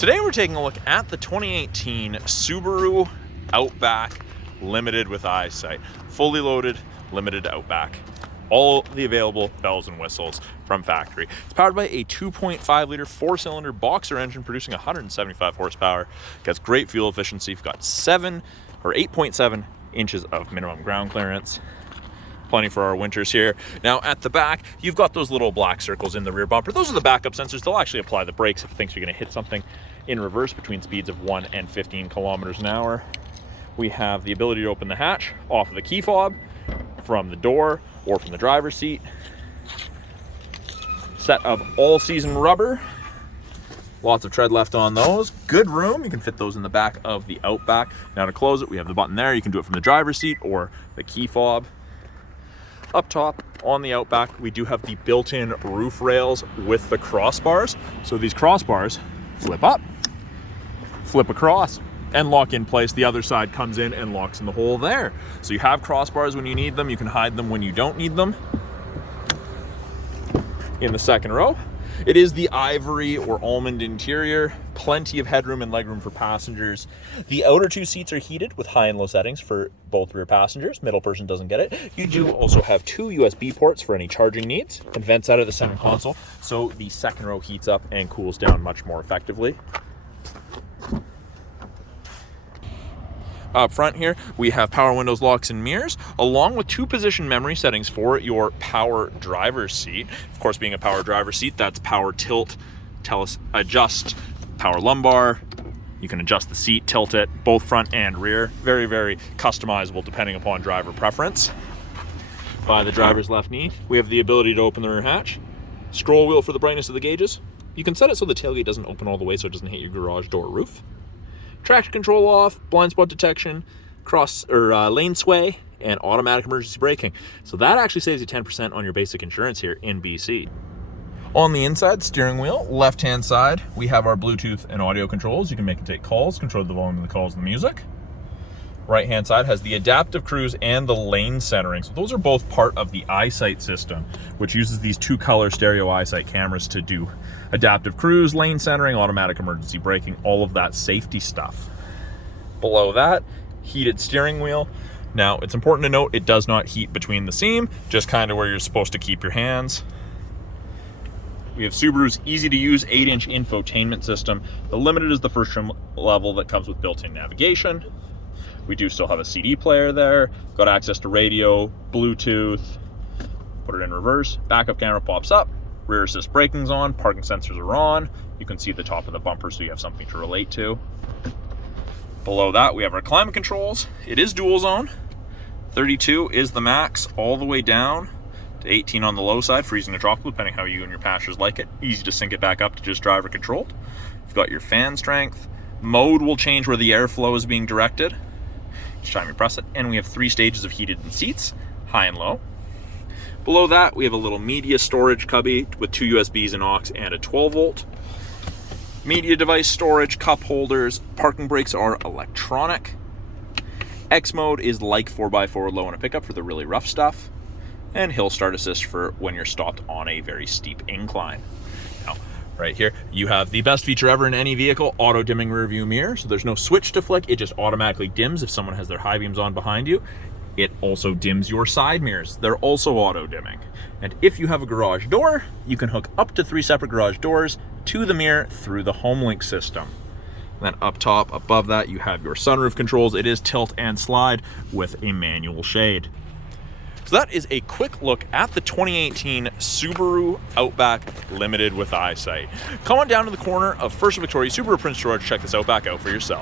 Today we're taking a look at the 2018 Subaru Outback Limited with eyesight. Fully loaded, limited Outback. All the available bells and whistles from factory. It's powered by a 2.5 liter 4-cylinder boxer engine producing 175 horsepower. Gets great fuel efficiency. You've got 8.7 inches of minimum ground clearance. Plenty for our winters here. Now at the back, you've got those little black circles in the rear bumper. Those are the backup sensors. They'll actually apply the brakes if it thinks you're gonna hit something in reverse between speeds of 1 and 15 kilometers an hour. We have the ability to open the hatch off of the key fob, from the door, or from the driver's seat. Set of all-season rubber. Lots of tread left on those. Good room. You can fit those in the back of the Outback. Now to close it, we have the button there. You can do it from the driver's seat or the key fob. Up top on the Outback, we do have the built-in roof rails with the crossbars. So these crossbars flip up, flip across, and lock in place. The other side comes in and locks in the hole there. So you have crossbars when you need them. You can hide them when you don't need them. In the second row, it is the ivory or almond interior. Plenty of headroom and legroom for passengers. The outer two seats are heated with high and low settings for both rear passengers. Middle person doesn't get it. You do also have 2 USB ports for any charging needs, and vents out of the center console, so the second row heats up and cools down much more effectively. Up front here, we have power windows, locks, and mirrors, along with 2 position memory settings for your power driver's seat. Of course, being a power driver's seat, that's power tilt, adjust, power lumbar. You can adjust the seat, tilt it, both front and rear. Very, very customizable depending upon driver preference. By the driver's left knee, we have the ability to open the rear hatch. Scroll wheel for the brightness of the gauges. You can set it so the tailgate doesn't open all the way so it doesn't hit your garage door roof. Traction control off, blind spot detection, lane sway, and automatic emergency braking. So that actually saves you 10% on your basic insurance here in BC. On the inside, steering wheel, left-hand side, we have our Bluetooth and audio controls. You can make and take calls, control the volume of the calls and the music. Right-hand side has the adaptive cruise and the lane centering. So those are both part of the eyesight system, which uses these 2-color stereo eyesight cameras to do adaptive cruise, lane centering, automatic emergency braking, all of that safety stuff. Below that, heated steering wheel. Now, it's important to note it does not heat between the seam, just kind of where you're supposed to keep your hands. We have Subaru's easy-to-use 8-inch infotainment system. The Limited is the first trim level that comes with built-in navigation. We do still have a CD player there, got access to radio, Bluetooth, put it in reverse, backup camera pops up, rear assist braking's on, parking sensors are on. You can see the top of the bumper so you have something to relate to. Below that, we have our climate controls. It is dual zone. 32 is the max, all the way down to 18 on the low side, freezing to tropical, depending how you and your passengers like it. Easy to sync it back up to just driver controlled. You've got your fan strength. Mode will change where the airflow is being directed each time you press it, and we have 3 stages of heated seats, high and low. Below that, we have a little media storage cubby with 2 USBs, an aux, and a 12-volt. Media device storage, cup holders, parking brakes are electronic. X mode is like 4x4 low in a pickup for the really rough stuff, and hill start assist for when you're stopped on a very steep incline. Now, right here, you have the best feature ever in any vehicle, auto dimming rear view mirror. So there's no switch to flick, it just automatically dims if someone has their high beams on behind you. It also dims your side mirrors. They're also auto dimming. And if you have a garage door, you can hook up to 3 separate garage doors to the mirror through the HomeLink system. Then up top, above that, you have your sunroof controls. It is tilt and slide with a manual shade. So that is a quick look at the 2018 Subaru Outback Limited with eyesight. Come on down to the corner of First and Victoria, Subaru of Prince George. Check this Outback out for yourself.